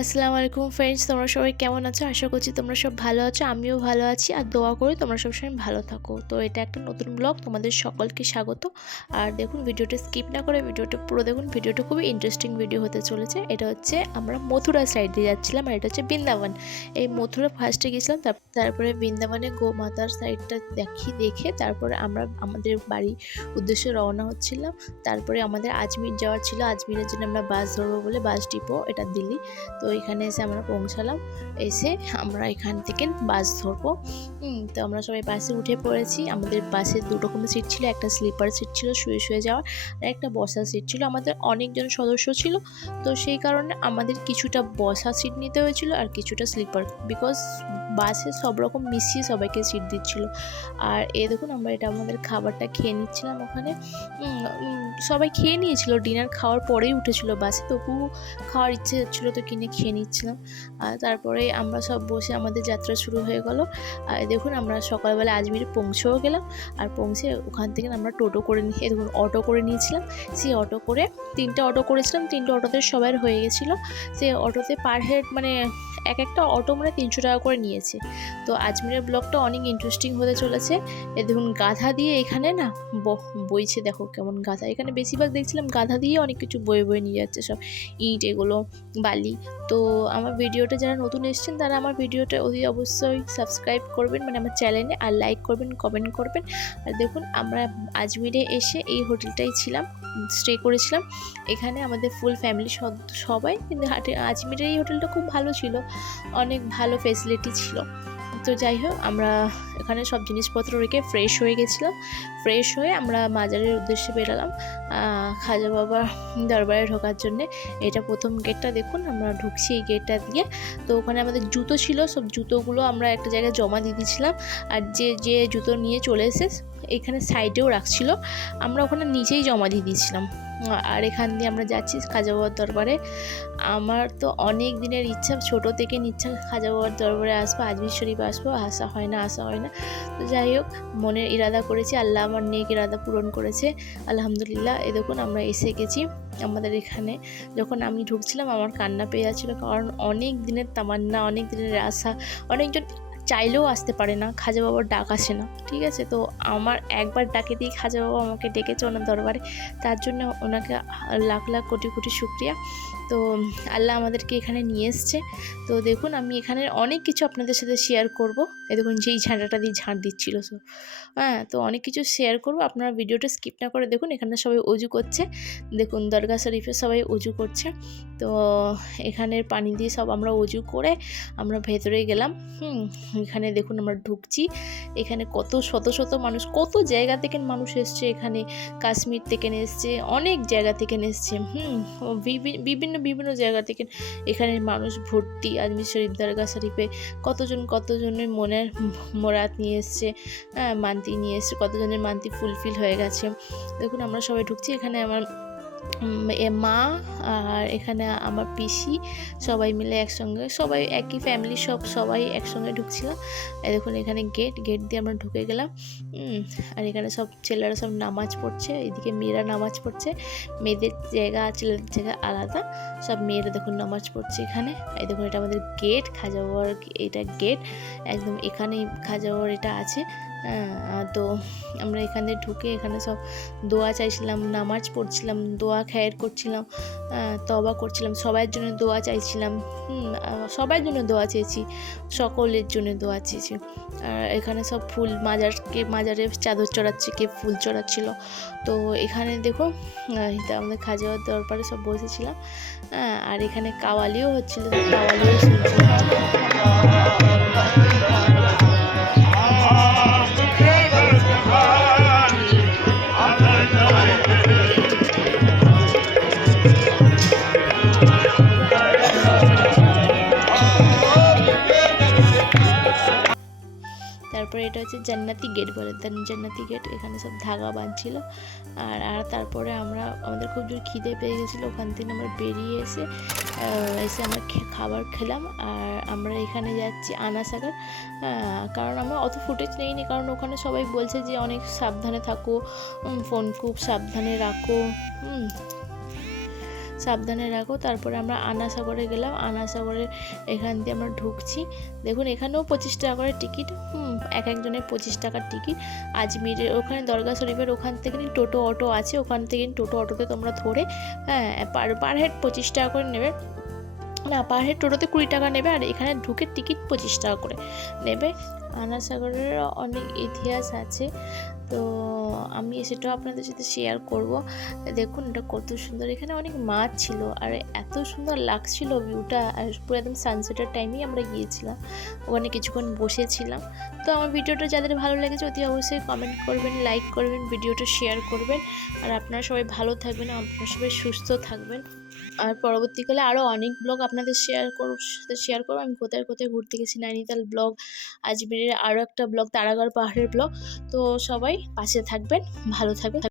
আসসালামু আলাইকুম ফ্রেন্ডস, তোমরা সবাই কেমন আছো? আশা করছি তোমরা সব ভালো আছো। আমিও ভালো আছি আর দোয়া করি তোমরা সবসময় ভালো থাকো। তো এটা একটা নতুন ব্লগ, তোমাদের সকলকে স্বাগত। আর দেখুন, ভিডিওটা স্কিপ না করে ভিডিওটা পুরো দেখুন। ভিডিওটা খুবই ইন্টারেস্টিং ভিডিও হতে চলেছে। এটা হচ্ছে আমরা মথুরা সাইড দিয়ে যাচ্ছিলাম, আর এটা হচ্ছে বৃন্দাবন। এই মথুরা ফার্স্টে গেছিলাম, তারপরে বৃন্দাবনে গোমাতার সাইডটা দেখে তারপরে আমরা আমাদের বাড়ির উদ্দেশ্যে রওনা হচ্ছিলাম। তারপরে আমাদের আজমির যাওয়ার ছিল। আজমিরের জন্য আমরা বাস ধরবো বলে, বাস ডিপো এটা দিল্লি। তো এখানে এসে আমরা পৌঁছালাম। এসে আমরা এখান থেকে বাস ধরবো। তো আমরা সবাই বাসে উঠে পড়েছি। আমাদের বাসে দুরকমের সিট ছিল, একটা স্লিপার সিট ছিল শুয়ে শুয়ে যাওয়ার, আর একটা বসার সিট ছিল। আমাদের অনেকজন সদস্য ছিল, তো সেই কারণে আমাদের কিছুটা বসা সিট নিতে হয়েছিল আর কিছুটা স্লিপার, বিকজ বাসে সব রকম মিশিয়ে সবাইকে সিট দিচ্ছিল। আর দেখুন, আমরা এটা আমাদের খাবারটা খেয়ে নিচ্ছিলাম ওখানে। সবাই খেয়ে নিয়েছিল, ডিনার খাওয়ার পরেই উঠেছিল বাসে, তবুও খাওয়ার ইচ্ছে হচ্ছিলো তো কিনে খেয়ে নিচ্ছিলাম। আর তারপরে আমরা সব বসে আমাদের যাত্রা শুরু হয়ে গেল। আর দেখুন, আমরা সকালবেলা আজমিরে পৌঁছেও গেলাম। আর পৌঁছে ওখান থেকে আমরা টোটো করে নিয়ে দেখুন অটো করে নিয়েছিলাম। সেই অটো করে 3টে অটো করেছিলাম, 3টে অটোতে সবার হয়ে গেছিলো। সেই অটোতে পার হেড মানে এক একটা অটো মানে 300 টাকা করে নিয়েছে। তো আজমিরের ব্লগটা অনেক ইন্টারেস্টিং হতে চলেছে। দেখুন, গাধা দিয়ে এখানে না বইছে, দেখো কেমন গাধা। এখানে বেশিরভাগ দেখছিলাম গাধা দিয়ে অনেক কিছু বয়ে বয়ে নিয়ে যাচ্ছে, সব ইট এগুলো বালি। তো আমার ভিডিওটা যারা নতুন এসেছেন তারা আমার ভিডিওটা অবশ্যই সাবস্ক্রাইব করবেন, মানে আমার চ্যানেলে, আর লাইক করবেন, কমেন্ট করবেন। আর দেখুন, আমরা আজমিরে এসে এই হোটেলটাই ছিলাম, স্টে করেছিলাম। এখানে আমাদের ফুল ফ্যামিলি সবাই, কিন্তু আজমিরের এই হোটেলটা খুব ভালো ছিল, অনেক ভালো ফেসিলিটি ছিল। তো যাই হোক, আমরা এখানে সব জিনিসপত্র রেখে ফ্রেশ হয়ে গেছিলাম। ফ্রেশ হয়ে আমরা মাজারের উদ্দেশ্যে বেরালাম খাজা বাবার দরবারে ঢোকার জন্যে। এটা প্রথম গেটটা, দেখুন আমরা ঢুকছি এই গেটটা দিয়ে। তো ওখানে আমাদের জুতো ছিল, সব জুতোগুলো আমরা একটা জায়গায় জমা দিয়ে দিয়েছিলাম। আর যে জুতো নিয়ে চলে এসে এখানে সাইডেও রাখছিল, আমরা ওখানে নিচেই জমা দিয়ে দিয়েছিলাম। আর এখান দিয়ে আমরা যাচ্ছি খাজা বাবার দরবারে। আমার তো অনেক দিনের ইচ্ছা, ছোটো থেকে ইচ্ছা খাজা বাবার দরবারে আসবো, আজমির শরীফ আসবো, আসা হয় না। তো যাই হোক, মনের ইরাদা করেছি, আল্লাহ আমার নেক ইরাদা পূরণ করেছে, আলহামদুলিল্লাহ। দেখুন, আমরা এসে গেছি আমাদের এখানে। যখন আমি ঢুকছিলাম আমার কান্না পেয়ে যাচ্ছিলো, কারণ অনেক দিনের তামান্না, অনেক দিনের আশা। অনেকজন চাইলেও আসতে পারে না, খাজা বাবার ডাক আসে না, ঠিক আছে। তো আমার একবার ডাকে দিয়ে খাজা বাবা আমাকে ডেকেছে ওনার দরবারে, তার জন্য ওনাকে লাখ লাখ কোটি কোটি শুকরিয়া। তো আল্লাহ আমাদেরকে এখানে নিয়ে এসছে। তো দেখুন, আমি এখানে অনেক কিছু আপনাদের সাথে শেয়ার করব। দেখুন, যেই ঝাঁটাটা দিয়ে ঝাঁট দিচ্ছিল সব, তো অনেক কিছু শেয়ার করব। আপনারা ভিডিওটা স্কিপ না করে দেখুন। এখানে সবাই অজু করছে, দেখুন দরগা শরীফে সবাই অজু করছে। তো এখানের পানি দিয়ে সব আমরা অজু করে আমরা ভেতরে গেলাম। এখানে দেখুন আমরা ঢুকছি। এখানে কত শত শত মানুষ, কত জায়গা থেকে মানুষ এসছে। এখানে কাশ্মীর থেকে এসছে, অনেক জায়গা থেকে এসছে, বিভিন্ন জায়গা থেকে এখানে মানুষ ভর্তি। আজমির শরীফ দরগা শরীফে কতজনের মনের মোরাদ নিয়ে এসছে, মান্তি নিয়ে এসছে, কতজনের মান্তি ফুলফিল হয়ে গেছে। দেখুন, আমরা সবাই ঢুকছি। এখানে আমার মা আর এখানে আমার পিসি সবাই মিলে একসঙ্গে, সবাই একই ফ্যামিলি, সবাই একসঙ্গে ঢুকছিলাম। দেখুন, এখানে গেট দিয়ে আমরা ঢুকে গেলাম। আর এখানে সব ছেলেরা সব নামাজ পড়ছে, এদিকে মেয়েরা নামাজ পড়ছে। মেয়েদের জায়গা আর ছেলেদের জায়গা আলাদা, সব মেয়েরা দেখুন নামাজ পড়ছে এখানে। এই দেখুন, এটা আমাদের গেট, খাজা বাবার এটা গেট একদম, এখানেই খাজা বাবার এটা আছে। তো আমরা এখানে ঢুকে এখানে সব দোয়া চাইছিলাম, নামাজ পড়ছিলাম, দোয়া খায়ের করছিলাম, তওবা করছিলাম, সবার জন্য দোয়া চাইছিলাম। সবার জন্য দোয়া চেয়েছি, সকলের জন্য দোয়া চেয়েছি। আর এখানে সব ফুল, মাজারে চাদর চড়াচ্ছে, কে ফুল চড়াচ্ছিল। তো এখানে দেখো, এটা আমাদের খাজা বাবার দরবারে সব বসেছিলাম। আর এখানে কাওয়ালিও হচ্ছিল, কাওয়ালিও শুনছিলাম। তারপরে এটা হচ্ছে জান্নাতি গেট বলে, জান্নাতি গেট। এখানে সব ধাগা বাঁধছিল। আর তারপরে আমাদের খুব জোর খিদে পেয়ে গেছিলো। ওখান থেকে আমরা বেরিয়ে এসে আমরা খাবার খেলাম। আর আমরা এখানে যাচ্ছি আনাসাগর, কারণ আমরা অত ফুটেজ নেইনি, কারণ ওখানে সবাই বলছে যে অনেক সাবধানে থাকো, ফোন খুব সাবধানে রাখো। সাবধানে রাখো। তারপরে আমরা আনাসাগরে গেলাম, আনাসাগরে এখান দিয়ে আমরা ঢুকছি। দেখুন এখানেও 25 টাকা করে টিকিট, এক একজনের 25 টাকার টিকিট। আজমিরের ওখানে দরগা শরীফের ওখান থেকে টোটো অটো আছে, ওখান থেকে টোটো অটোতে তোমরা ধরে, হ্যাঁ, পার হেড 25 টাকা করে নেবে, না পার হেড টোটোতে 20 টাকা নেবে, আর এখানে ঢুকে টিকিট 25 টাকা করে নেবে। আনাসাগরের অনেক ইতিহাস আছে, তো আমি সেটাও আপনাদের সাথে শেয়ার করব। দেখুন এটা কত সুন্দর, এখানে অনেক মাছ ছিল আর এত সুন্দর লাগছিল ভিউটা, আর পুরো একদম সানসেটের টাইমেই আমরা গিয়েছিলাম, ওখানে কিছুক্ষণ বসেছিলাম। তো আমার ভিডিওটা যাদের ভালো লেগেছে অতি অবশ্যই কমেন্ট করবেন, লাইক করবেন, ভিডিওটা শেয়ার করবেন। আর আপনারা সবাই ভালো থাকবেন, আপনারা সবাই সুস্থ থাকবেন। আর পরবর্তীকালে আরও অনেক ব্লগ আপনাদের শেয়ার করবো আমি কোথায় কোথায় ঘুরতে গেছি, নৈনিতাল ব্লগ, আজমিরের আরও একটা ব্লগ তারাগড় পাহাড়ের ব্লগ। তো সবাই পাশে থাকবেন, ভালো থাকবেন।